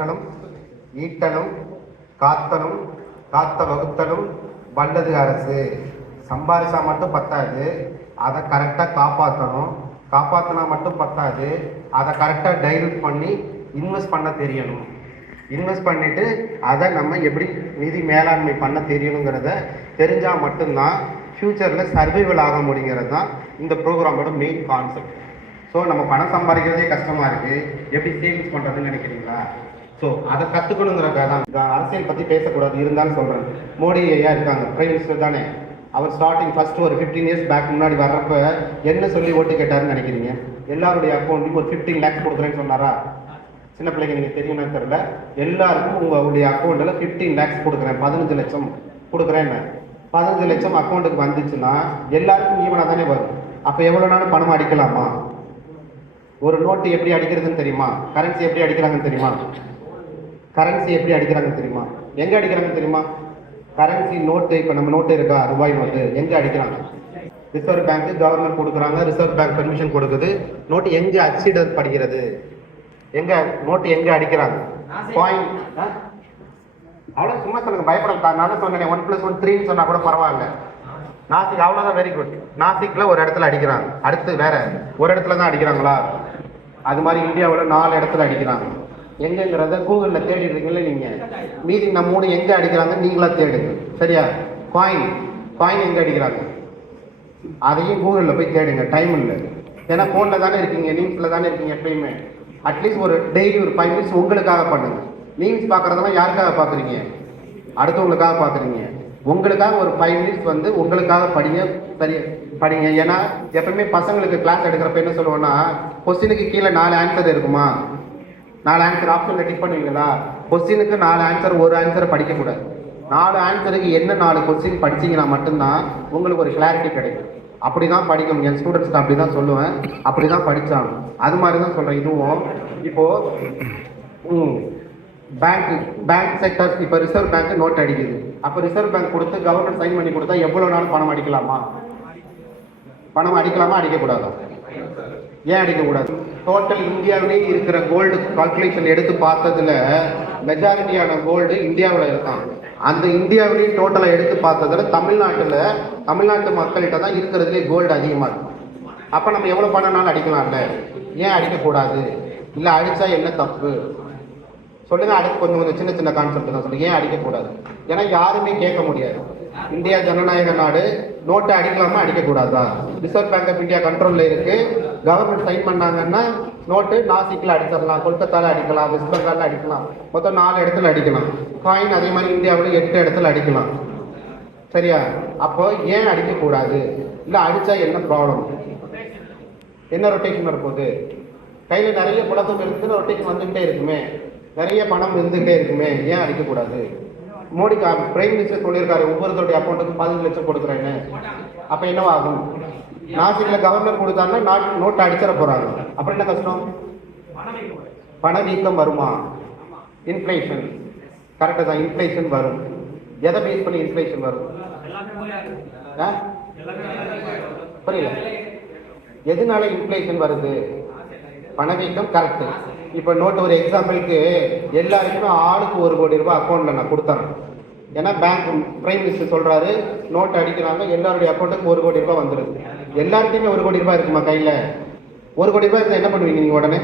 ஈட்டலும் ஈட்டலும் காத்தலும் காத்த வகுத்தலும் வல்லது அரசு. சம்பாதிச்சா மட்டும் பத்தாது, அதை கரெக்டாக காப்பாற்றணும். காப்பாற்றினா மட்டும் பத்தாது, அதை கரெக்டாக டைல்யூட் பண்ணி இன்வெஸ்ட் பண்ண தெரியணும். இன்வெஸ்ட் பண்ணிவிட்டு அதை நம்ம எப்படி நிதி மேலாண்மை பண்ண தெரியணுங்கிறத தெரிஞ்சால் மட்டும்தான் ஃப்யூச்சரில் சர்வைவல் ஆக முடியுங்கிறது தான் இந்த ப்ரோக்ராமோட மெயின் கான்செப்ட். ஸோ நம்ம பணம் சம்பாதிக்கிறதே கஷ்டமாக இருக்குது, எப்படி சேவிங்ஸ் பண்ணுறதுன்னு நினைக்கிறீங்களா? ஸோ அதை கற்றுக்கணுங்கிறக்காக தான். அரசியல் பற்றி பேசக்கூடாது இருந்தாலும் சொல்கிறேன். மோடி ஐயா இருக்காங்க, பிரைம் மினிஸ்டர் தானே. அவர் ஸ்டார்டிங் ஃபஸ்ட்டு ஒரு 15 இயர்ஸ் பேக் முன்னாடி வர்றப்ப என்ன சொல்லி ஓட்டு கேட்டாருன்னு நினைக்கிறீங்க? எல்லாருடைய அக்கௌண்ட்டுக்கு ஒரு 15 lakhs கொடுக்குறேன்னு சொன்னாரா? சின்ன பிள்ளைங்க நீங்கள் தெரியும்னு தெரியல, எல்லாருக்கும் உங்களுடைய அக்கௌண்ட்டில் 15 lakhs கொடுக்குறேன், 15 லட்சம் கொடுக்குறேன்னு. 15 லட்சம் அக்கௌண்ட்டுக்கு வந்துச்சுன்னா எல்லாருக்கும் ஈவனாக தானே வரும். அப்போ எவ்வளோ நாள் பணம் அடிக்கலாமா? ஒரு நோட்டு எப்படி அடிக்கிறதுன்னு தெரியுமா? கரன்சி எப்படி அடிக்கிறாங்கன்னு தெரியுமா? கரன்சி எப்படி அடிக்கிறாங்கன்னு தெரியுமா? எங்கே அடிக்கிறாங்கன்னு தெரியுமா? கரன்சி நோட்டு, இப்போ நம்ம நோட்டு இருக்கா, ரூபாய் நோட்டு, எங்கே அடிக்கிறாங்க? ரிசர்வ் பேங்க்கு கவர்மெண்ட் கொடுக்குறாங்க, ரிசர்வ் பேங்க் பெர்மிஷன் கொடுக்குது. நோட்டு எங்கே அச்சிடப்படுகிறது? எங்கே நோட்டு எங்கே அடிக்கிறாங்க? காயின். அவ்வளோ சும்மா சொல்லுங்க, பயப்பட. நானும் சொன்னேன் 1+1 3ன்னு சொன்னால் கூட பரவாயில்ல. நாசிக் அவ்வளோதான், வெரி குட். நாசிக்கில் ஒரு இடத்துல அடிக்கிறாங்க, அடுத்து வேற ஒரு இடத்துல தான் அடிக்கிறாங்களா? அது மாதிரி இந்தியாவில் 4 இடத்துல அடிக்கிறாங்க. எங்கேங்கிறத கூகுளில் தேடிடுறீங்களே நீங்கள். மீதி நம்ம 3 எங்கே அடிக்கிறாங்க நீங்களாக தேடுங்க, சரியா? காயின், காயின் எங்கே அடிக்கிறாங்க அதையும் கூகுளில் போய் தேடுங்க, டைம் இல்லை. ஏன்னா ஃபோனில் தானே இருக்கீங்க, நியூஸில் தானே இருக்கீங்க எப்பயுமே. அட்லீஸ்ட் ஒரு டெய்லி ஒரு 5 minutes உங்களுக்காக பண்ணுங்க. நியூஸ் பார்க்குறதெல்லாம் யாருக்காக பார்க்குறீங்க? அடுத்தவங்களுக்காக பார்க்குறீங்க. உங்களுக்காக ஒரு 5 minutes வந்து உங்களுக்காக படிங்க, சரி படிங்க. ஏன்னா எப்பவுமே பசங்களுக்கு கிளாஸ் எடுக்கிறப்ப என்ன சொல்லுவோன்னா, கொஸ்டினுக்கு கீழே 4 ஆன்சர் இருக்குமா, 4 ஆன்சர் ஆப்ஷனில் டிக் பண்ணுவீங்களா? கொஸ்டினுக்கு 4 ஆன்சர், ஒரு ஆன்சரை படிக்கக்கூடாது. 4 ஆன்சருக்கு என்ன 4 கொஸ்டின் படிச்சிங்கன்னா மட்டும்தான் உங்களுக்கு ஒரு கிளாரிட்டி கிடைக்கும். அப்படி தான் படிக்கணும். என் ஸ்டூடெண்ட்ஸ்க்கு அப்படி தான் சொல்லுவேன், அப்படி தான் படித்தாங்க. அது மாதிரி தான் சொல்கிறேன். இதுவும் இப்போது பேங்க் செக்டர்ஸ், இப்போ ரிசர்வ் பேங்க் நோட் அடிக்குது. அப்போ ரிசர்வ் பேங்க் கொடுத்து கவர்மெண்ட் சைன் பண்ணி கொடுத்தா எவ்வளோ நாள் பணம் அடிக்கலாமா? பணம் அடிக்கலாமா, அடிக்கக்கூடாதா? ஏன் அடிக்கக்கூடாது? டோட்டல் இந்தியாவிலே இருக்கிற கோல்டு கால்குலேஷன் எடுத்து பார்த்ததுல மெஜாரிட்டியான கோல்டு இந்தியாவில் இருக்காங்க. அந்த இந்தியாவிலேயும் டோட்டலாக எடுத்து பார்த்ததுல தமிழ்நாட்டு மக்கள்கிட்ட தான் இருக்கிறதுலே கோல்டு அதிகமாக இருக்கும். அப்போ நம்ம எவ்வளோ பணம்னாலும் அடிக்கலாம்ல, ஏன் அடிக்கக்கூடாது? இல்லை அடித்தா என்ன தப்பு சொல்லுங்கள். அடுத்து கொஞ்சம் சின்ன சின்ன கான்செப்ட் தான் சொல்லுங்கள், ஏன் அடிக்கக்கூடாது? ஏன்னா யாருமே கேட்க முடியாது. இந்தியா ஜனநாயக நாடு, நோட்டை அடிக்கலாமா அடிக்கக்கூடாதா? ரிசர்வ் பேங்க் ஆஃப் இந்தியா கண்ட்ரோலில் இருக்குது. கவர்மெண்ட் சைன் பண்ணாங்கன்னா நோட்டு நாசிக்கில் அடிச்சிடலாம், கொல்கத்தாவில் அடிக்கலாம், வெஸ்ட் பெங்காலில் அடிக்கலாம், மொத்தம் 4 இடத்துல அடிக்கலாம். காயின் அதே மாதிரி இந்தியாவில் 8 இடத்துல அடிக்கலாம், சரியா? அப்போ ஏன் அடிக்கக்கூடாது? இல்லை அடித்தா என்ன ப்ராப்ளம்? என்ன ரொட்டேஷன் வரப்போகுது? கையில் நிறைய புழக்கம் இருக்குது, ரொட்டேஷன் வந்துகிட்டே இருக்குமே, நிறைய பணம் இருந்துகிட்டே இருக்குமே, ஏன் அடிக்கக்கூடாது? மோடி பிரைம் மினிஸ்டர் சொல்லியிருக்காரு, ஒவ்வொருத்தருடைய அக்கௌண்ட்டுக்கு 15 லட்சம் கொடுக்குறேன்னு. அப்போ என்னவாகும்? நாசிக்கில் கவர்னர் கொடுத்தாங்கன்னா நோட்டை அடிச்சிட போகிறாங்க. அப்புறம் என்ன கஷ்டம்? பணவீக்கம் வருமா? இன்ஃப்ளேஷன். கரெக்டாக தான், இன்ஃப்ளேஷன் வரும். எதை பேஸ் பண்ணி இன்ஃப்ளேஷன் வரும்? புரியல, எதனால இன்ஃப்ளேஷன் வருது? பணவீக்கம். கரெக்டு. இப்போ நோட்டு ஒரு எக்ஸாம்பிளுக்கு எல்லாருக்குமே ஆளுக்கு 1 கோடி ரூபாய் அக்கௌண்ட்டில் நான் கொடுத்துறேன். ஏன்னா பேங்க் பிரைம் மினிஸ்டர் சொல்கிறாரு நோட்டு அடிக்கிறாங்க, எல்லாருடைய அக்கௌண்ட்டுக்கு 1 கோடி ரூபாய் வந்துடுது. எல்லாருக்குமே 1 கோடி ரூபாய் இருக்குமா கையில்? 1 கோடி ரூபாய் இருந்தால் என்ன பண்ணுவீங்க நீங்கள்? உடனே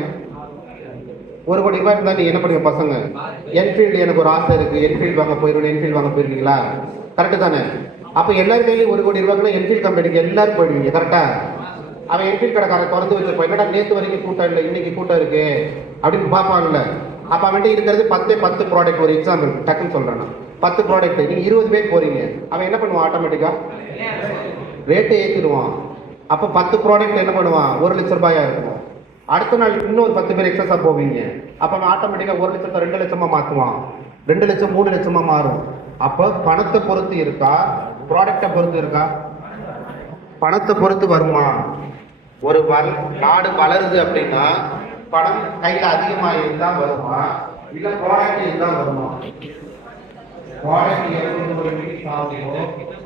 1 கோடி ரூபாய் இருந்தால் நீங்கள் என்ன பண்ணுவீங்க? பசங்க என்ஃபீல்டு எனக்கு ஒரு ஆசை இருக்குது, என்ஃபீல்டு வாங்க போயிடுவேன், என்ஃபீல்டு வாங்க போயிருக்கீங்களா? கரெக்டு தானே? அப்போ எல்லாரும் கையிலையும் 1 கோடி ரூபாய்க்குள்ள என்ஃபீல்டு கம்பெனிக்கு எல்லாரும் போயிடுவீங்க, கரெக்டாக? அவன் என்ஃபீல்டு கடைக்காரன் திறந்து வச்சிருப்பான், என்னடா நேற்று வரைக்கும் கூட்டம் இல்லை, இன்னைக்கு கூட்டம் இருக்கு அப்படின்னு பார்ப்பாங்கல்ல. அப்போ அவன்கிட்ட இருக்கிறது 10 ப்ராடக்ட். ஒரு எக்ஸாம்பிள் டக்குன்னு சொல்கிறேன் நான், 10 ப்ராடக்ட், நீங்கள் 20 பேர் போகிறீங்க. அவன் என்ன பண்ணுவான்? ஆட்டோமேட்டிக்காக ரேட்டை ஏற்றிடுவான். அப்போ 10 ப்ராடக்ட் என்ன பண்ணுவான்? 1 லட்ச ரூபாயா இருக்கும். அடுத்த நாள் இன்னொரு 10 பேர் எக்ஸஸாக போவீங்க. அப்போ அவன் ஆட்டோமேட்டிக்காக 1 லட்சத்தை 2 லட்சமாக மாற்றுவான், 2 லட்சம் 3 லட்சமாக மாறும். அப்போ பணத்தை பொறுத்து இருக்கா, ப்ராடக்டை பொறுத்து இருக்கா? பணத்தை பொறுத்து வருமா? ஒரு நாடு வளருது அப்படின்னா பணம் கையில் அதிகமாக இருந்தால் வருமா, இல்லை ப்ராடக்ட் இருந்தால் வருமா? ப்ராடக்ட் எப்போ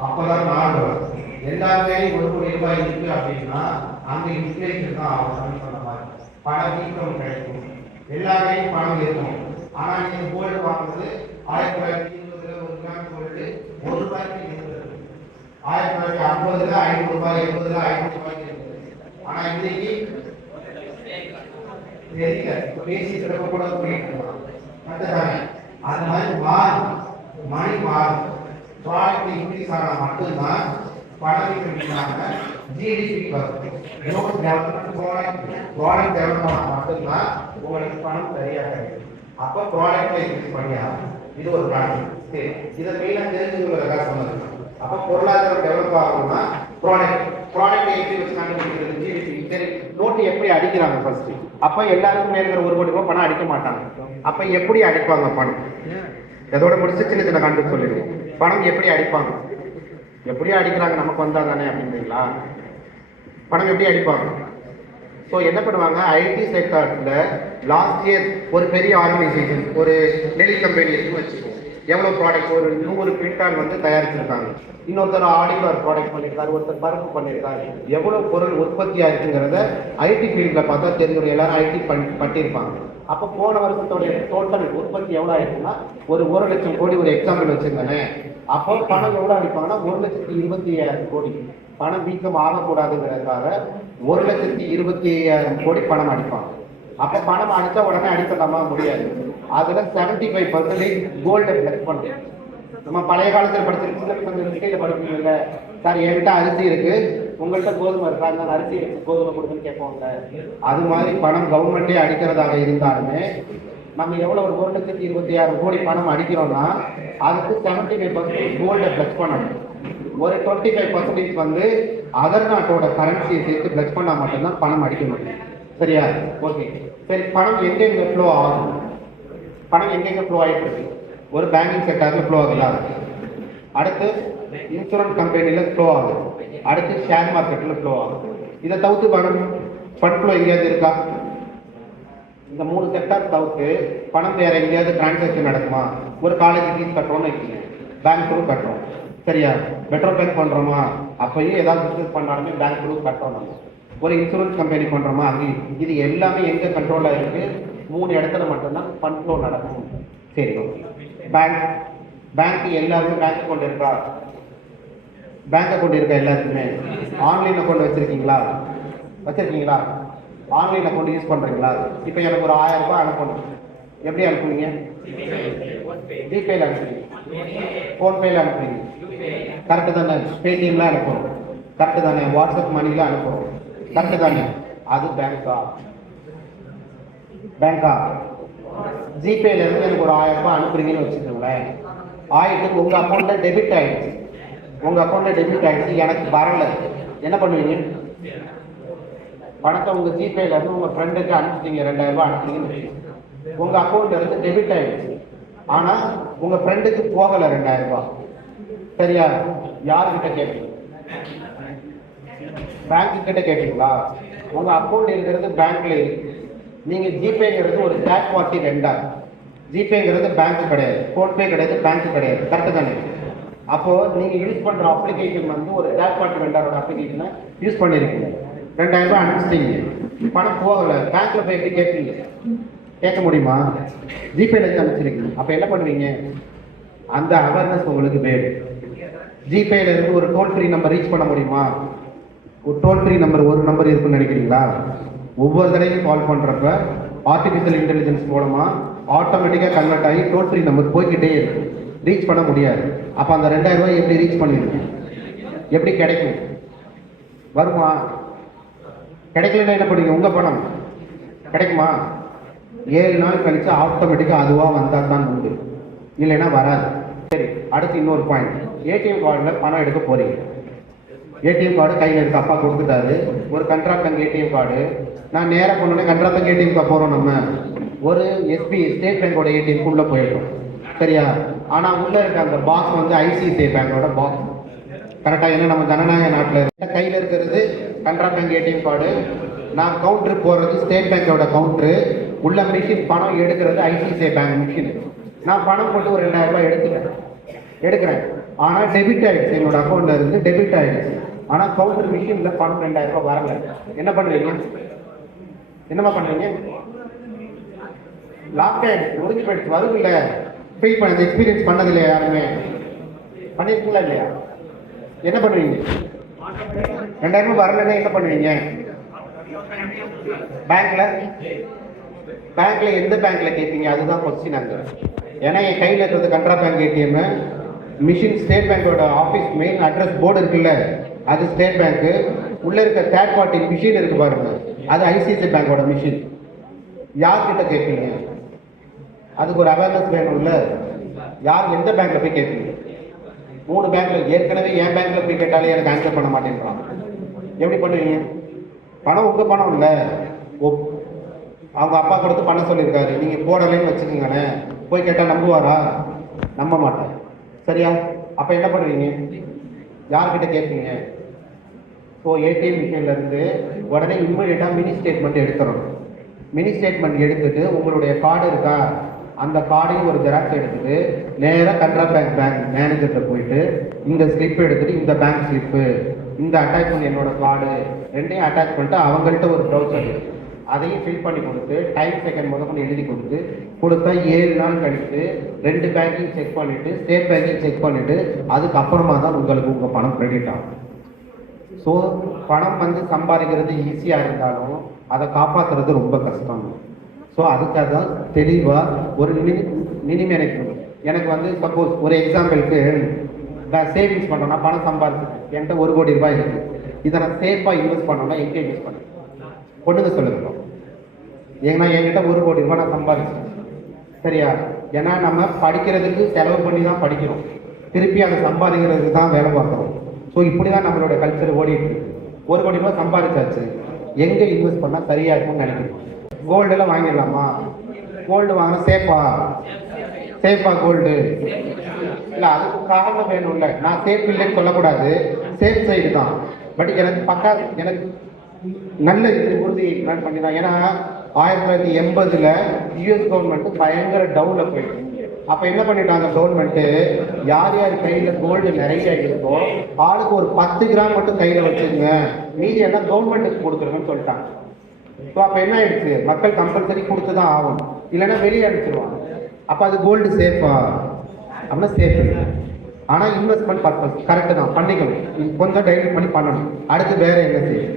அப்போதான் நாடு வரும். எல்லாருமே 1 கோடி ரூபாய் இருக்கு அப்படின்னா அந்த இன்ஃப்ளேஷன் தான் அவன் சொன்ன மாதிரி பணவீக்கம் கிடைக்கும். எல்லாரையும் பணம் இருக்கும். ஆனா நீங்க கோல்டு வாங்குறது 1920 ஒரு கிராம் கோல்டு ₹1 இருந்தது. 1950 ₹500 ₹70 ₹500 இருந்தது. ஆனா இன்னைக்கு தெரியல, பேசி சிறப்பு கூட புரியுமா? அது மாதிரி மாறும், மணி மாறும். ப்ராடக்ட் இன்க்ரீஸ் ஆனா மட்டும்தான் பணம் இன்க்ரீஸ் ஜிடிபி வரும். ப்ராடக்ட் டெவலப் ஆனா மட்டும்தான் உங்களுக்கு பணம் சரியா கிடைக்கும். அப்ப ப்ராடக்ட் இன்க்ரீஸ் பண்ணியா, இது ஒரு ப்ராடக்ட். சரி, இதை மெயினா தெரிஞ்சுக்கிறதுக்காக சொன்னது. அப்ப பொருளாதாரம் டெவலப் ஆகணும்னா ப்ராடக்ட் எப்படி வச்சு கண்டுபிடிக்கிறது? ஜிடிபி. சரி, நோட்டு எப்படி அடிக்கிறாங்க ஃபர்ஸ்ட்? அப்ப எல்லாருக்கும் இருக்கிற ₹1 கோடி பணம் அடிக்க மாட்டாங்க. அப்ப எப்படி அடிப்பாங்க பணம்? இதோட முடிச்சு சின்ன சின்ன கான்செப்ட் சொல்லிடுவோம். பணம் எப்படி அடிப்பாங்க? எப்படி அடிக்கிறாங்க நமக்கு வந்தா தானே அப்படின்றீங்களா? பணம் எப்படி அடிப்பாங்க? ஸோ என்ன பண்ணுவாங்க, ஐடி செக்டர்ல லாஸ்ட் இயர் ஒரு பெரிய ஆர்கனைசேஷன், ஒரு டெல்லி கம்பெனி இருக்குன்னு வச்சுக்கோங்க. எவ்வளோ ப்ராடக்ட், ஒரு 100 குவிண்டால் வந்து தயாரிச்சிருக்காங்க. இன்னொருத்தர் ஆடிட்டர் ப்ராடக்ட் பண்ணியிருக்காரு, ஒருத்தர் பருப்பு பண்ணியிருக்காரு. எவ்வளோ பொருள் உற்பத்தியாக இருக்குங்கிறத ஐடி ஃபீல்டில் பார்த்தா தெரிஞ்சிடும். எல்லாரும் ஐடி பண்ணியிருப்பாங்க. அப்போ போன வருஷத்தோடைய டோட்டல் உற்பத்தி எவ்வளோ ஆயிருக்குன்னா ஒரு 1,00,000 கோடி ஒரு எக்ஸாம்பிள் வச்சுருந்தானே. அப்போ பணம் எவ்வளோ அடிப்பாங்கன்னா 1,25,000 கோடி. பணம் வீக்கம் ஆகக்கூடாதுங்கிறதுக்காக 1,25,000 கோடி பணம் அடிப்பாங்க. அப்ப பணம் அடிச்சா உடனே அடிக்கலாமா? முடியாது. அதுல 75% கோல்டை பிளஸ் பண்ணும். நம்ம பழைய காலத்தில் படிச்சிருக்கோம், படிப்பீங்கல்ல சார், என்கிட்ட அரிசி இருக்கு, உங்கள்கிட்ட கோதுமை இருக்கா, அந்த அரிசி கோதுமை கொடுக்குன்னு கேட்போங்க. அது மாதிரி பணம் கவர்மெண்டே அடிக்கிறதாக இருந்தாலுமே நம்ம எவ்வளவு ஒரு 1,26,000 கோடி பணம் அடிக்கிறோம்னா அதுக்கு 75% கோல்டை பிளஸ் பண்ணணும். ஒரு 25% வந்து அதர் நாட்டோட கரன்சியை சேர்த்து பிளஸ் பண்ணா மட்டும்தான் பணம் அடிக்க முடியும். சரியா? ஓகே. சரி, பணம் எங்கெங்க ஃப்ளோ ஆகும்? பணம் எங்கெங்க ஃப்ளோ ஆகிட்டு இருக்கு? ஒரு பேங்கிங் செக்டர்ல ஃப்ளோ ஆகுதா? அடுத்து இன்சூரன்ஸ் கம்பெனில ஃப்ளோ ஆகும். அடுத்து ஷேர் மார்க்கெட்ல ஃப்ளோ ஆகும். இதை தவிர்த்து பணம் ஃபண்ட் ஃப்ளோ எங்கேயாவது இருக்கா? இந்த 3 செக்டர் தவிர்த்து பணம் வேற எங்கேயாவது டிரான்சாக்ஷன் நடக்குமா? ஒரு காலேஜ் ஃபீஸ் கட்டுறோம்னு வைக்கீங்க, பேங்க் த்ரூ கட்டுறோம். சரியா? மெட்ரோ பேங்க் பண்றோமா, அப்பயும் ஏதாவது பிசினஸ் பண்ணாலுமே பேங்க் த்ரூ கட்டுறோம். நம்ம ஒரு இன்சூரன்ஸ் கம்பெனி பண்றோமா, அங்கேயும். இது எல்லாமே எங்க கண்ட்ரோல்ல இருக்கு? 3 இடத்துல மட்டும்தான் ஃபண்ட் ஃப்ளோ நடக்கும். சரி, ஓகே. பேங்க் எல்லாருமே பேங்க் அக்கௌண்ட் இருக்கா? பேங்க் அக்கௌண்ட் இருக்கா எல்லாருக்குமே? ஆன்லைன் அக்கௌண்ட் வச்சிருக்கீங்களா? ஆன்லைன் அக்கௌண்ட் யூஸ் பண்றீங்களா? இப்போ எனக்கு ஒரு 1000 ரூபாய் அனுப்பணும். எப்படி அனுப்புவீங்க? ஜிபேல அனுப்புவீங்க, ஃபோன்பேல அனுப்புவீங்க. கரெக்டு தானே? பேடிஎம்ல அனுப்புறோம். கரெக்டு தானே? வாட்ஸ்அப் மணில அனுப்புறோம். கரெக்டு தானே? அது பேங்கா ஜிபேல இருந்து எனக்கு ஒரு 1000 ரூபாய் அனுப்புறீங்கன்னு வச்சுக்கோங்களேன். ஆயிட்டு உங்க அக்கௌண்ட்ல டெபிட் ஆயிடுச்சு. எனக்கு வரல. என்ன பண்ணுவீங்க? பணத்தை உங்க ஜிபேல இருந்து உங்க ஃப்ரெண்டுக்கு அனுப்பிச்சிட்டீங்க, 2000 ரூபாய் அனுப்பிட்டீங்கன்னு. உங்க அக்கௌண்ட்ல இருந்து டெபிட் ஆயிடுச்சு. ஆனா உங்க ஃப்ரெண்டுக்கு போகல 2000 ரூபாய். சரியா? யாருக்கிட்ட கேட்பீங்க? பேங்க் கிட்ட கேட்பீங்களா? உங்க அக்கௌண்ட் இருக்கிறது பேங்க்ல இருக்கு. நீங்க ஜிபேங்கிறது ஒரு தேர்ட் பார்ட்டி வெண்டார். ஜிபேங்கிறது பேங்க் கிடையாது, போன்பே கிடையாது, பேங்க் கிடையாது. கரெக்டு தானே? அப்போ நீங்க யூஸ் பண்ற அப்ளிகேஷன் வந்து ஒரு தேர்ட் பார்ட்டி வெண்டாரோட அப்ளிகேஷனை யூஸ் பண்ணிருக்கீங்க. 2000 ரூபாய் அனுப்பிச்சிட்டீங்க, பணம் போகல. பேங்க்ல போய் எப்படி கேட்பீங்க? கேட்க முடியுமா? ஜிபேல இருந்து அனுப்பிச்சிருக்கீங்க. அப்ப என்ன பண்ணுவீங்க? அந்த அவேர்னஸ் உங்களுக்கு வேணும். ஜிபேல இருந்து ஒரு டோல் ஃப்ரீ நம்பர் ரீச் பண்ண முடியுமா? ஒரு டோல் ஃப்ரீ நம்பர் ஒரு நம்பர் இருக்குன்னு நினைக்கிறீங்களா? ஒவ்வொரு தடவையும் கால் பண்றப்ப ஆர்டிஃபிஷியல் இன்டெலிஜென்ஸ் மூலமா ஆட்டோமேட்டிக்காக கன்வெர்ட் ஆகி டோல் ஃப்ரீ நம்பர் போய்கிட்டே இருக்கும். ரீச் பண்ண முடியாது. அப்போ அந்த 2000 ரூபாய் எப்படி ரீச் பண்ணிருக்கீங்க? எப்படி கிடைக்கும்? வருமா? கிடைக்கலன்னா என்ன பண்ணுவீங்க? உங்க பணம் கிடைக்குமா? 7 நாள் கழிச்சு ஆட்டோமேட்டிக்காக அதுவாக வந்தால் தான் உண்டு, இல்லைன்னா வராது. சரி, அடுத்து இன்னொரு பாயிண்ட். ஏடிஎம் கார்டில் பணம் எடுக்க போறீங்க. ஏடிஎம் கார்டு கையில் இருக்கு, அப்பா கொடுத்துட்டாரு. ஒரு கண்ட்ராக்ட் பேங்க் ஏடிஎம் கார்டு. நான் நேராக போனோன்னே கண்ட்ராக்ட் பேங்க் ஏடிஎம் கார்டு போகிறோம். நம்ம ஒரு எஸ்பிஐ ஸ்டேட் பேங்கோட ஏடிஎம் உள்ள போயிடும். சரியா? ஆனால் உள்ள இருக்க அந்த பாக்ஸ் வந்து ஐசிஐசிஐ பேங்கோட பாக்ஸ். கரெக்டாக? ஏன்னா நம்ம ஜனநாயக நாட்டில் இருக்க கையில் இருக்கிறது கண்ட்ராக்ட் பேங்க் ஏடிஎம் கார்டு. நான் கவுண்டருக்கு போகிறது ஸ்டேட் பேங்கோட கவுண்டரு. உள்ள மிஷின் பணம் எடுக்கிறது ஐசிஐசிஐ பேங்க் மிஷின். நான் பணம் போட்டு ஒரு 2000 ரூபாய் எடுக்கிறேன். ஆனால் டெபிட் ஆகிடுச்சு, என்னோட அக்கௌண்ட்ல இருந்து டெபிட் ஆகிடுச்சு. ஆனால் கவுண்டர் மிஷினில் பணம் 2000 ரூபாய் வரல. என்ன பண்ணுவீங்க? என்னமா பண்ணுவீங்க? லாக் ஆயிடுச்சு, முடிஞ்சு போயிடுச்சு, வரும்ல. ஃபீல் பண்ண எக்ஸ்பீரியன்ஸ் பண்ணது இல்லையா யாருமே? பண்ணியிருக்கீங்களா இல்லையா? என்ன பண்ணுவீங்க? 2000 வரலன்னா என்ன பண்ணுவீங்க? பேங்க்ல எந்த பேங்க்ல கேட்பீங்க? அதுதான் கொஸ்டின் அங்க. ஏன்னா என் கையில் இருக்கிறது Canara bank ATM machine. State பேங்கோட ஆஃபீஸ் மெயின் அட்ரஸ் போர்டு இருக்குல்ல, அது ஸ்டேட் பேங்க்கு. உள்ள இருக்க தேர்ட் பார்ட்டி மிஷின் இருக்கு பாருங்க, அது ஐசிஐசிஐ பேங்கோட மிஷின். யார்கிட்ட கேட்பீங்க? அதுக்கு ஒரு அவேர்னஸ் வேணும்ல. யார் எந்த பேங்க்ல போய் கேட்பீங்க? 3 பேங்க்ல. ஏற்கனவே என் பேங்க்ல போய் கேட்டாலே எனக்கு ஆன்சர் பண்ண மாட்டேன்றான். எப்படி பண்ணுவீங்க? பணம் உங்க பணம் இல்லை, அவங்க அப்பா கொடுத்து பண்ண சொல்லியிருக்காரு, நீங்க போடலைன்னு வச்சுக்கோங்கண்ணே. போய் கேட்டால் நம்புவாரா? நம்ப மாட்டேன். சரியா? அப்போ என்ன பண்ணுவீங்க? யார்கிட்ட கேட்பீங்க? ஸோ ஏடிஎம் மிஷின்ல இருந்து உடனே இம்மிடியட்டாக மினி ஸ்டேட்மெண்ட் எடுத்துடணும். மினி ஸ்டேட்மெண்ட் எடுத்துட்டு உங்களுடைய கார்டு இருக்கா, அந்த கார்டையும் ஒரு ஜெராக்ஸ் எடுத்துட்டு நேராக கனரா பேங்க் மேனேஜர்கிட்ட போயிட்டு இந்த ஸ்லிப் எடுத்துட்டு, இந்த பேங்க் ஸ்லிப்பு, இந்த அட்டாச்மெண்ட் என்னோட கார்டு ரெண்டையும் அட்டாச் பண்ணிட்டு அவங்கள்ட்ட ஒரு ப்ரௌசர் அதையும் ஃபில் பண்ணி கொடுத்து டைம் செகண்ட் முதல்ல எழுதி கொடுத்தா 7 நாள் கழித்து 2 பேங்கையும் செக் பண்ணிவிட்டு ஸ்டேட் பேங்கையும் செக் பண்ணிவிட்டு அதுக்கப்புறமா தான் உங்களுக்கு உங்கள் பணம் கிரெடிட் ஆகும். ஸோ பணம் வந்து சம்பாதிக்கிறது ஈஸியாக இருந்தாலும் அதை காப்பாற்றுறது ரொம்ப கஷ்டம். ஸோ அதுக்காக தான் தெளிவாக ஒரு மினி மேனேஜ்மெண்ட். எனக்கு வந்து சப்போஸ் ஒரு எக்ஸாம்பிளுக்கு நான் சேவிங்ஸ் பண்ணோன்னா பணம் சம்பாதிச்சு என்கிட்ட 1 கோடி ரூபாய் இருக்குது. இதை நான் சேஃபாக இன்வெஸ்ட் பண்ணோன்னா எங்கே இன்வெஸ்ட் பண்ணேன்? பொண்ணுங்க சொல்லுங்க. ஏன்னா என்கிட்ட 1 கோடி ரூபாய் நான் சம்பாதிச்சேன். சரியா? ஏன்னா நம்ம படிக்கிறதுக்கு செலவு பண்ணி தான் படிக்கிறோம், திருப்பி அதை சம்பாதிக்கிறதுக்கு தான் வேலை பார்க்குறோம். ஸோ இப்படி தான் நம்மளோட கல்ச்சர் ஓடிட்டு இருக்கு. 1 கோடி ரூபாய் சம்பாதிச்சாச்சு, எங்கே இன்வெஸ்ட் பண்ணால் சரியாக இருக்கும்னு நினைக்கிறேன். கோல்டெல்லாம் வாங்கிடலாமா? கோல்டு வாங்கினா சேஃபா கோல்டு இல்லை, அதுக்கு காரணம் வேணும்ல. நான் சேஃப் இல்லைன்னு சொல்லக்கூடாது, சேஃப் சைடு தான். பட் எனக்கு நல்ல இது உறுதி நான் பண்ணிதான். ஏன்னா 1980 யூஎஸ் கவர்மெண்ட் பயங்கர டவுனில் போயிடுச்சு. அப்போ என்ன பண்ணிட்டாங்க கவர்மெண்ட்டு, யார் கையில் கோல்டு நிறைய இருக்கோ ஆளுக்கு ஒரு 10 கிராம் மட்டும் கையில் வச்சுருங்க, மீதி எல்லாம் கவர்மெண்ட்டுக்கு கொடுத்துருங்கன்னு சொல்லிட்டாங்க. ஸோ அப்போ என்ன ஆயிடுச்சு, மக்கள் கம்பல்சரி கொடுத்து தான் ஆகணும், இல்லைன்னா வெளியே அடிச்சிருவாங்க. அப்போ அது கோல்டு சேஃபா அப்படின்னா சேஃப் இல்லை. ஆனால் இன்வெஸ்ட்மெண்ட் பர்பஸ் கரெக்டு தான், பண்ணிக்கணும், கொஞ்சம் டைவர்ட் பண்ணி பண்ணணும். அடுத்து வேற என்ன செய்யும்?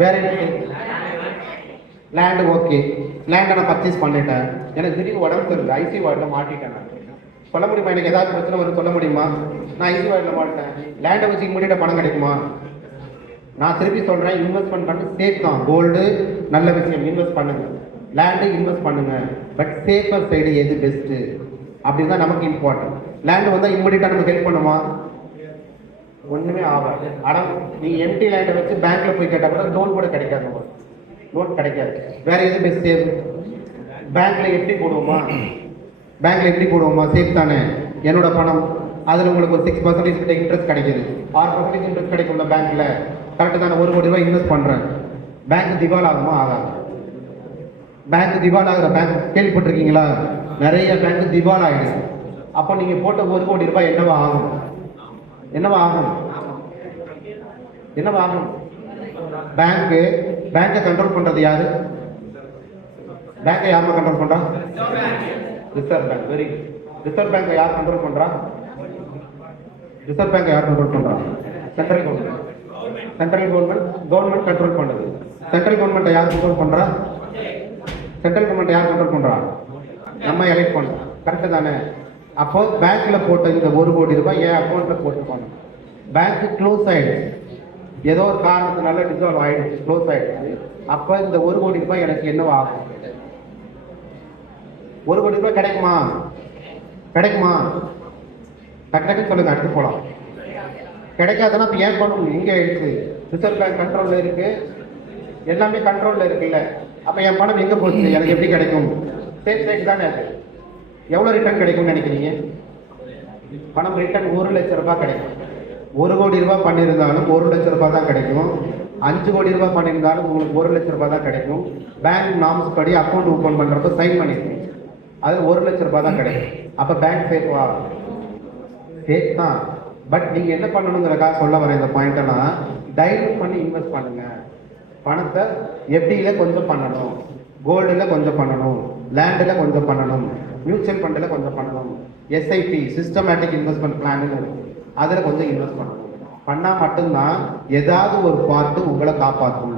வேற என்ன செய்யும்? லேண்டு. ஓகே, லேண்டை நான் பர்ச்சேஸ் பண்ணிட்டேன், எனக்கு திடீர்னு உடம்பு தெரியுது, ஐசி வார்டில் மாட்டிட்டேன். நான் சொல்ல முடியுமா? எனக்கு ஏதாவது பிரச்சனை வரும் சொல்ல முடியுமா? நான் ஐசி வார்டில் மாட்டேன், லேண்டை வச்சு இம்மிடியட்டாக பணம் கிடைக்குமா? நான் திருப்பி சொல்கிறேன், இன்வெஸ்ட்மெண்ட் பண்ணி சேஃப் தான். கோல்டு நல்ல விஷயம், இன்வெஸ்ட் பண்ணுங்க. லேண்டு இன்வெஸ்ட் பண்ணுங்க, பட் சேஃபர் சைடு எது பெஸ்ட்டு அப்படின்னு தான் நமக்கு இம்பார்ட்டன்ட். லேண்டு வந்தால் இம்மிடியட்டாக நமக்கு ஹெல்ப் பண்ணுமா? ஒன்றுமே ஆகாது. ஆனால் நீங்கள் எம்டி லேண்டை வச்சு பேங்க்கில் போய் கேட்டால் கூட லோன் கூட கிடைக்காது, லோன் கிடைக்காது. வேற எது பெஸ்ட் சேஃப்? பேங்க்கில் எப்படி போடுவோமா? சேஃப் தானே. என்னோட பணம் அதில் உங்களுக்கு ஒரு 6% கிட்ட இன்ட்ரெஸ்ட் கிடைக்குது, 6% இன்ட்ரெஸ்ட் கிடைக்கும்ல பேங்க்கில். கரெக்டு தானே? 1 கோடி ரூபாய் இன்வெஸ்ட் பண்ணுறேன், பேங்க் திவால் ஆகுமா? ஆகாது. பேங்க் திவால் ஆகிற பேங்க் கேள்விப்பட்டிருக்கீங்களா? நிறைய பேங்க் திவால் ஆகிடுச்சு. அப்போ நீங்கள் போட்ட 1 கோடி ரூபாய் என்னவா ஆகும்? பேங்கை கண்ட்ரோல் பண்ணுறது யாரு? பேங்கை யாருமா கண்ட்ரோல் பண்ணுறா? Reserve bank. Very good. Reserve பேங்கை யார் கண்ட்ரோல் பண்ணுறா? சென்ட்ரல் கவர்மெண்ட் கண்ட்ரோல் பண்ணுது. சென்ட்ரல் கவர்மெண்ட்டை யார் கண்ட்ரோல் பண்ணுறா? நம்ம எலெக்ட் பண்ணுறோம். கரெக்டு தானே? அப்போ பேங்க்கில் போட்ட இந்த 1 கோடி ரூபாய் என் அக்கௌண்ட்டில் போட்டுருப்பாங்க. பேங்க்கு க்ளோஸ் ஆகிடுச்சு, ஏதோ ஒரு காரணத்தினால டிசால்வ் ஆகிடுச்சு, க்ளோஸ் ஆகிடுச்சு. அப்போ இந்த 1 கோடி ரூபாய் எனக்கு என்னவா ஆகும்? 1 கோடி ரூபாய் கிடைக்குமா? டக்குன்னு சொல்லுங்க, அடுத்து போகலாம். கிடைக்காதுன்னா இப்போ ஏன் பண்ணணும்? இங்கே ஆயிடுச்சு, ரிசர்வ் பேங்க் கண்ட்ரோலில் இருக்குது, எல்லாமே கண்ட்ரோலில் இருக்குல்ல. அப்போ என் பணம் எங்கே போச்சு? எனக்கு எப்படி கிடைக்கும்? சேஃப் சைடு தானே அது. எவ்வளோ ரிட்டர்ன் கிடைக்கும்னு நினைக்கிறீங்க? பணம் ரிட்டர்ன் 1 லட்ச ரூபாய் கிடைக்கும். 1 கோடி ரூபாய் பண்ணியிருந்தாலும் 1 லட்ச ரூபாய் தான் கிடைக்கும். 5 கோடி ரூபாய் பண்ணியிருந்தாலும் உங்களுக்கு 1 லட்ச ரூபாய் தான் கிடைக்கும். பேங்க் நார்ம்ஸ் படி அக்கௌண்ட் ஓப்பன் பண்ணுறப்ப சைன் பண்ணியிருக்கீங்க, அது 1 லட்ச ரூபாய் தான் கிடைக்கும். அப்போ பேங்க் சேஃபா? சேஃப் தான். பட் நீங்கள் என்ன பண்ணணுங்கிறக்காக சொல்ல வரேன் இந்த பாயிண்டெல்லாம், டைல்யூட் பண்ணி இன்வெஸ்ட் பண்ணுங்கள். பணத்தை எஃப்டியில் கொஞ்சம் பண்ணணும், கோல்டில் கொஞ்சம் பண்ணணும், லேண்டில் கொஞ்சம் பண்ணணும், மியூச்சுவல் ஃபண்டில் கொஞ்சம் பண்ணணும், எஸ்ஐபி சிஸ்டமேட்டிக் இன்வெஸ்ட்மெண்ட் பிளான்னு அதில் கொஞ்சம் இன்வெஸ்ட் பண்ணணும். பண்ணால் மட்டும்தான் ஏதாவது ஒரு பார்ட்டு உங்களை காப்பாற்றும்.